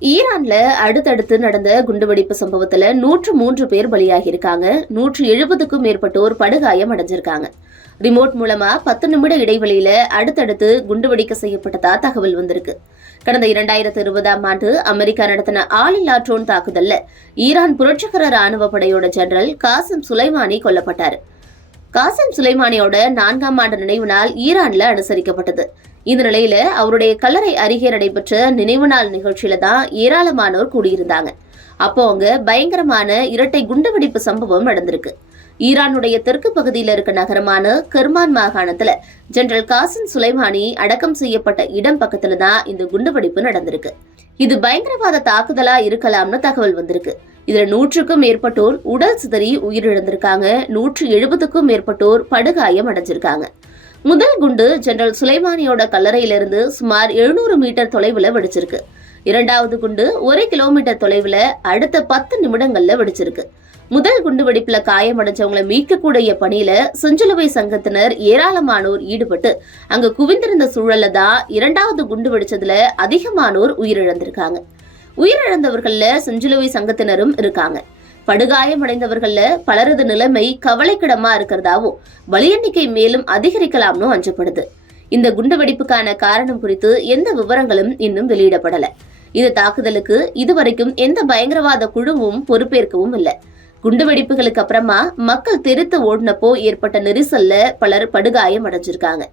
ஈரான்ல அடுத்தடுத்து நடந்த குண்டுவெடிப்பு சம்பவத்துல நூற்று மூன்று பேர் பலியாகி இருக்காங்க நூற்று எழுபதுக்கும் மேற்பட்டோர் படுகாயம் அடைஞ்சிருக்காங்க. ரிமோட் மூலமா பத்து நிமிட இடைவெளியில அடுத்தடுத்து குண்டுவெடிக்க செய்யப்பட்டதா தகவல் வந்திருக்கு. கடந்த இரண்டாயிரத்து இருபதாம் ஆண்டு அமெரிக்கா நடத்தின ஆளில்லா ட்ரோன் தாக்குதல்ல ஈரான் புரட்சிகர ராணுவ படையோட ஜெனரல் காசிம் சுலைமானி கொல்லப்பட்டாரு. காசிம் சுலைமானியோட நான்காம் ஆண்டு நினைவு நாள் ஈரான்ல அனுசரிக்கப்பட்டது. இந்த நிலையில அவருடைய கல்லறை அருகே நடைபெற்ற நினைவு நாள் நிகழ்ச்சியில தான் ஏராளமானோர் கூடியிருந்தாங்க. அப்போ அங்க பயங்கரமான இரட்டை குண்டுவெடிப்பு சம்பவம் நடந்திருக்கு. ஈரானுடைய தெற்கு பகுதியில் இருக்க நகரமான கெர்மான் மாகாணத்துல ஜெனரல் காசிம் சுலைமானி அடக்கம் செய்யப்பட்ட இடம் பக்கத்துல தான் இந்த குண்டுவெடிப்பு நடந்திருக்கு. இது பயங்கரவாத தாக்குதலா இருக்கலாம்னு தகவல் வந்திருக்கு. இதுல நூற்றுக்கும் மேற்பட்டோர் உடல் சிதறி உயிரிழந்திருக்காங்க. நூற்று எழுபதுக்கும் மேற்பட்டோர் படுகாயம் அடைஞ்சிருக்காங்க. முதல் குண்டு ஜெனரல் சுலைமானியோட கல்லறையிலிருந்து சுமார் எழுநூறு மீட்டர் தொலைவில் வெடிச்சிருக்கு. இரண்டாவது குண்டு ஒரு கிலோமீட்டர் தொலைவில் அடுத்த பத்து நிமிடங்கள்ல வெடிச்சிருக்கு. முதல் குண்டு வெடிப்புல காயமடைஞ்சவங்களை மீட்கக்கூடிய பணியில செஞ்சிலுவை சங்கத்தினர் ஏராளமானோர் ஈடுபட்டு அங்க குவிந்திருந்த சூழல்ல தான் இரண்டாவது குண்டு வெடிச்சதுல அதிகமானோர் உயிரிழந்திருக்காங்க. உயிரிழந்தவர்கள்ல செஞ்சிலுவை சங்கத்தினரும் இருக்காங்க. படுகாயமடைந்தவர்கள்ல பலரது நிலைமை கவலைக்கிடமா இருக்கிறதாவும் பலி எண்ணிக்கை மேலும் அதிகரிக்கலாம்னு அஞ்சப்படுது. இந்த குண்டுவெடிப்புக்கான காரணம் குறித்து எந்த விவரங்களும் இன்னும் வெளியிடப்படல. இந்த தாக்குதலுக்கு இதுவரைக்கும் எந்த பயங்கரவாத குழுவும் பொறுப்பேற்கவும் இல்லை. குண்டுவெடிப்புகளுக்கு அப்புறமா மக்கள் தெரித்து ஓடினப்போ ஏற்பட்ட நெரிசல்ல பலர் படுகாயம் அடைஞ்சிருக்காங்க.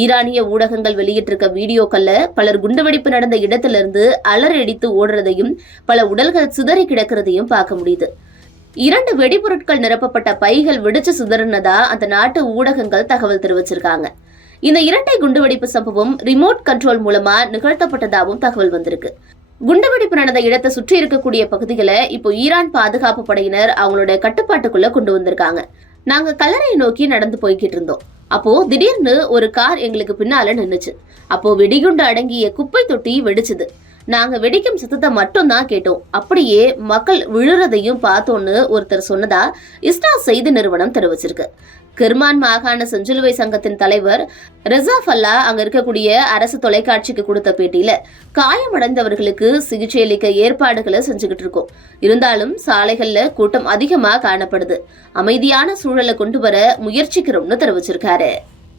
ஈரானிய ஊடகங்கள் வெளியிட்டிருக்க வீடியோக்கள்ல பலர் குண்டுவெடிப்பு நடந்த இடத்திலிருந்து அலறடித்து ஓடுறதையும் பல உடல்கள் சிதறி கிடக்கிறதையும் பார்க்க முடியுது. இரண்டு வெடிபொருட்கள் நிரப்பப்பட்ட பைகள் வெடிச்சு சிதறினதா அந்த நாட்டு ஊடகங்கள் தகவல் தெரிவிச்சிருக்காங்க. இந்த இரட்டை குண்டுவெடிப்பு சம்பவம் ரிமோட் கண்ட்ரோல் மூலமா நிகழ்த்தப்பட்டதாகவும் தகவல் வந்திருக்கு. குண்டுவெடிப்பு நடந்த இடத்தை சுற்றி இருக்கக்கூடிய பகுதிகளை இப்போ ஈரான் பாதுகாப்பு படையினர் அவங்களோட கட்டுப்பாட்டுக்குள்ள கொண்டு வந்திருக்காங்க. நாங்க கல்லறையை நோக்கி நடந்து போய்கிட்டு இருந்தோம். அப்போ திடீர்னு ஒரு கார் எங்களுக்கு பின்னால நின்னுச்சு. அப்போ வெடிகுண்டு அடங்கிய குப்பை தொட்டி வெடிச்சுது. நாங்க வெடிக்கும் சத்தத்தை மட்டும் தான் கேட்டோம். அப்படியே மக்கள் விழுறதையும் பார்த்தோன்னு ஒருத்தர் சொன்னதா இஸ்டா செய்தி நிறுவனம் தெரிவிச்சிருக்கு. கிர்மான் மாகாண செஞ்சிலுவை சங்கத்தின் தலைவர் ரிசாஃப் அல்லா அங்க இருக்கக்கூடிய அரசு தொலைக்காட்சிக்கு கொடுத்த பேட்டியில காயமடைந்தவர்களுக்கு சிகிச்சை அளிக்க ஏற்பாடுகளை செஞ்சுக்கிட்டு இருக்கோம். இருந்தாலும் சாலைகள்ல கூட்டம் அதிகமா காணப்படுது. அமைதியான சூழலை கொண்டு வர முயற்சிக்கிறோம்னு தெரிவிச்சிருக்காரு.